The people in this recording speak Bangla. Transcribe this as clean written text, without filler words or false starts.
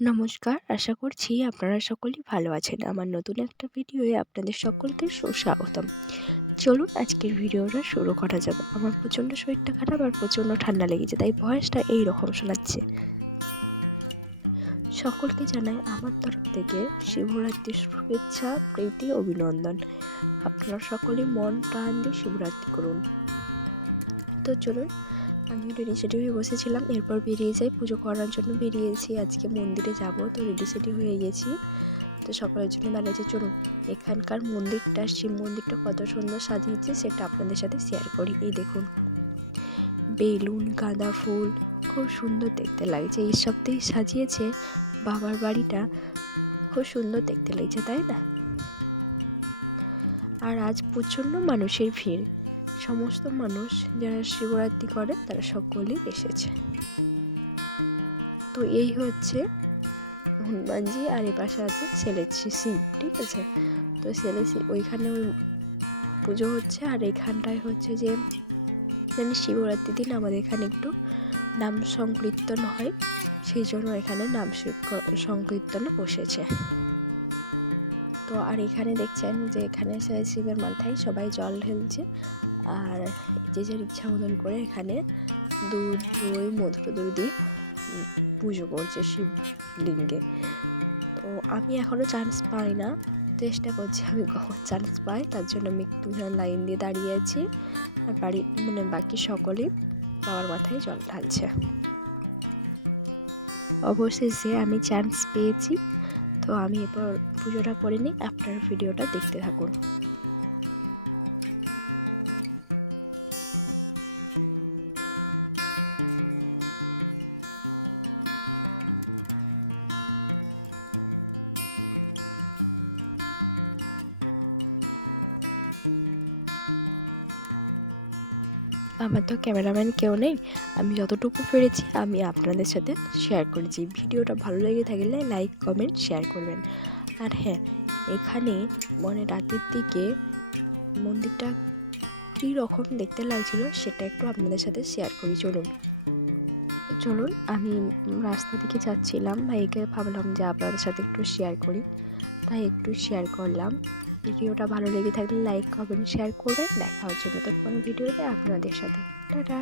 নমস্কার, আশা করছি আপনারা সকলেই ভালো আছেন। আমার নতুন একটা ভিডিওয়ে আপনাদের সকলকে সুস্বাগতম। চলুন আজকের ভিডিওটা শুরু করা যাক। আমার প্রচণ্ড শরীরটা খারাপ আর প্রচণ্ড ঠান্ডা লেগেছে, তাই ভয়েসটা এইরকম শোনাচ্ছে। সকলকে জানাই আমার তরফ থেকে শিবরাত্রির শুভেচ্ছা, প্রীতি, অভিনন্দন। আপনারা সকলেই মন প্রাণ দিয়ে শিবরাত্রি করুন। তো চলুন, আমি রেডি সেডি হয়ে বসেছিলাম, এরপর বেরিয়ে যাই, পুজো করার জন্য বেরিয়েছি। আজকে মন্দিরে যাব, তো রেডি সেডি হয়ে গেছি। তো সকলের জন্য দাঁড়িয়েছি। চলুন এখানকার মন্দিরটা, শিব মন্দিরটা কত সুন্দর সাজিয়েছে সেটা আপনাদের সাথে শেয়ার করি। এই দেখুন, বেলুন, গাঁদা ফুল, খুব সুন্দর দেখতে লাগছে। এই সপ্তাহে সাজিয়েছে বাবার বাড়িটা, খুব সুন্দর দেখতে লাগছে, তাই না? আর আজ প্রচণ্ড মানুষের ভিড়। সমস্ত মানুষ যারা শিবরাত্রি করে তারা সকলেই এসেছে। তো এই হচ্ছে হনুমানজি, আর এ পাশে আছে ছেলে শিব, ঠিক আছে? তো ছেলে ওইখানে ওই পুজো হচ্ছে, আর এখানটায় হচ্ছে যে মানে শিবরাত্রির দিন আমাদের এখানে একটু নাম সংকীর্তন হয়, সেই জন্য এখানে নাম সংকীর্তনে বসেছে। তো আর এখানে দেখছেন যে এখানে শিবের মাথায় সবাই জল ঢেলছে, আর যে যার ইচ্ছা মতন করে এখানে দুধ, দই, মধুর দিয়ে পুজো করছে শিবলিঙ্গে। তো আমি এখনও চান্স পাই না, চেষ্টা করছি আমি কখন চান্স পাই, তার জন্য আমি একটু লাইন দিয়ে দাঁড়িয়ে আছি। আর বাকি সকলেই বাবার মাথায় জল ঢালছে। অবশেষে আমি চান্স পেয়েছি, তো আমি এরপর পুজোটা করে নিই। আপনার ভিডিওটা দেখতে থাকুন। আমার তো ক্যামেরাম্যান কেউ নেই, আমি যতটুকু পেরেছি আমি আপনাদের সাথে শেয়ার করেছি। ভিডিওটা ভালো লেগে থাকলে লাইক, কমেন্ট, শেয়ার করবেন। আর হ্যাঁ, এখানে রাতের দিকে মন্দিরটা কী রকম দেখতে লাগছিল সেটা একটু আপনাদের সাথে শেয়ার করি। চলুন আমি রাস্তা দিকে যাচ্ছিলাম, ভাইকে ভাবলাম যে আপনাদের সাথে একটু শেয়ার করি, তাই একটু শেয়ার করলাম। ভিডিওটা ভালো লেগে থাকলে লাইক, কমেন্ট, শেয়ার করবেন। দেখা হচ্ছে নতুন কোনো ভিডিওতে আপনাদের সাথে। টাটা।